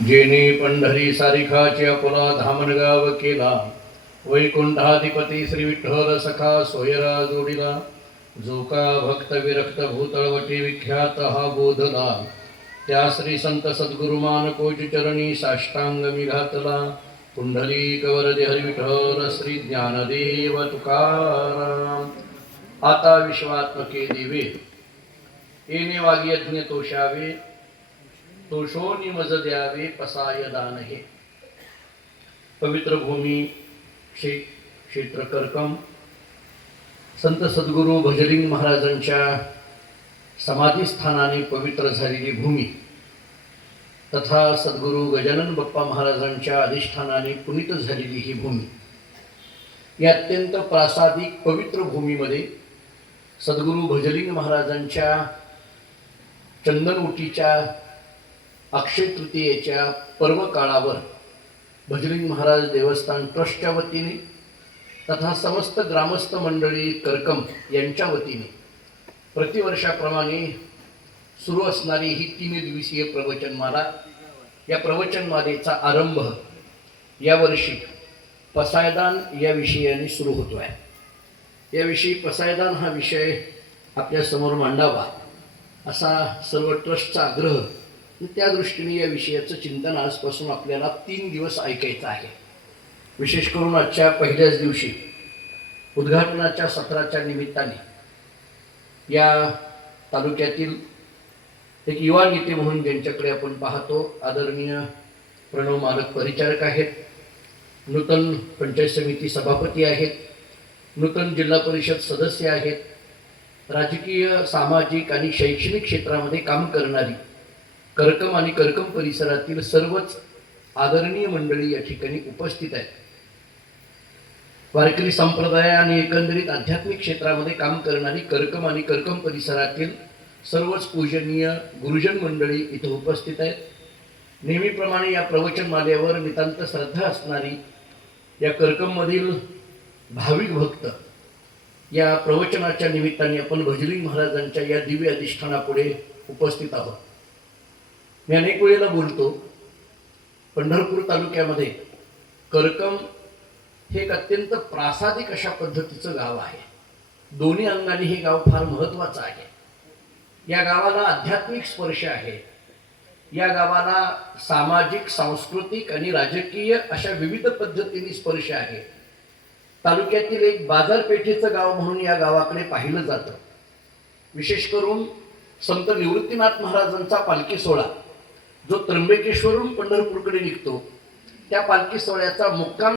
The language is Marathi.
जेने पंढरी सारिखाची अकोला धामणगाव केला, वैकुंठाधिपती श्री विठ्ठल सखा सोयरा जोडिला, जो का भक्त विरक्त भूतळवटी विख्यात हा बोधला, त्या श्री संत सद्गुरुमान कोज चरणी साष्टांग मी घातला, पुंडलिक वरदे हरी विठ्ठल श्री ज्ञानदेव तुकाराम. आता विश्वात्मके देवे, येणे वाग्यज्ञ तोषावे, तोषोनी मज द्यावे पसाय दान हे. पवित्र भूमी क्षेत्र करकम, संत सद्गुरू भजलिंग महाराजांच्या समाधीस्थानाने पवित्र झालेली भूमी तथा सद्गुरू गजानन बाप्पा महाराजांच्या अधिष्ठानाने पुनीत झालेली ही भूमी, या अत्यंत प्रासादिक पवित्र भूमीमध्ये सद्गुरू भजलिंग महाराजांच्या चंदनउटीच्या अक्षय तृतीयेच्या पर्व काळावर भजलिंग महाराज देवस्थान ट्रस्टच्या वतीने तथा समस्त ग्रामस्थ मंडळी करकम यांच्या वतीने प्रतिवर्षाप्रमाणे सुरू असणारी ही 3 दिवसीय प्रवचनमाला, या प्रवचनमालेचा आरंभ यावर्षी पसायदान या विषयाने सुरू होतो आहे. याविषयी पसायदान हा विषय आपल्यासमोर मांडावा असा सर्व ट्रस्टचा आग्रह. त्या दृष्टीने या विषयाचं चिंतन आजपासून आपल्याला 3 दिवस ऐकायचं आहे. विशेष करून आजच्या पहिल्याच दिवशी उद्घाटनाच्या सत्राच्या निमित्ताने या तालुक्यातील एक युवा नेते म्हणून ज्यांच्याकडे आपण पाहतो, आदरणीय प्रणव मालक परिचारक आहेत, नूतन पंचायत समिती सभापती आहेत, नूतन जिल्हा परिषद सदस्य आहेत, राजकीय सामाजिक आणि शैक्षणिक क्षेत्रामध्ये काम करणारी करकम आणि करकम परिसरातील सर्वच आदरणीय मंडळी या ठिकाणी उपस्थित आहेत. वारकरी संप्रदाय आणि एकंदरीत आध्यात्मिक क्षेत्रामध्ये काम करणारी करकम आणि करकम परिसरातील सर्वच पूजनीय गुरुजन मंडळी इथे उपस्थित आहेत. नेहमीप्रमाणे या प्रवचनमालेवर नितांत श्रद्धा असणारी या करकममधील भाविक भक्त या प्रवचनाच्या निमित्ताने आपण भजलिंग महाराजांच्या या दिव्य अधिष्ठानापुढे उपस्थित आहोत. मी अनेक वेळेला बोलतो, पंढरपूर तालुक्यामध्ये करकम हे एक अत्यंत प्रासादिक अशा पद्धतीचं गाव आहे. दोन्ही अंगाने हे गाव फार महत्त्वाचं आहे. या गावाला आध्यात्मिक स्पर्श आहे. या गावाला सामाजिक, सांस्कृतिक आणि राजकीय अशा विविध पद्धतीने स्पर्श आहे. तालुक्यातील एक बाजारपेठेचं गाव म्हणून या गावाकडे पाहिलं जातं. विशेष करून संत निवृत्तीनाथ महाराजांचा पालखी सोहळा जो त्र्यंबकेश्वरून पंढरपूरकडे निघतो, त्या पालखी सोहळ्याचा मुक्काम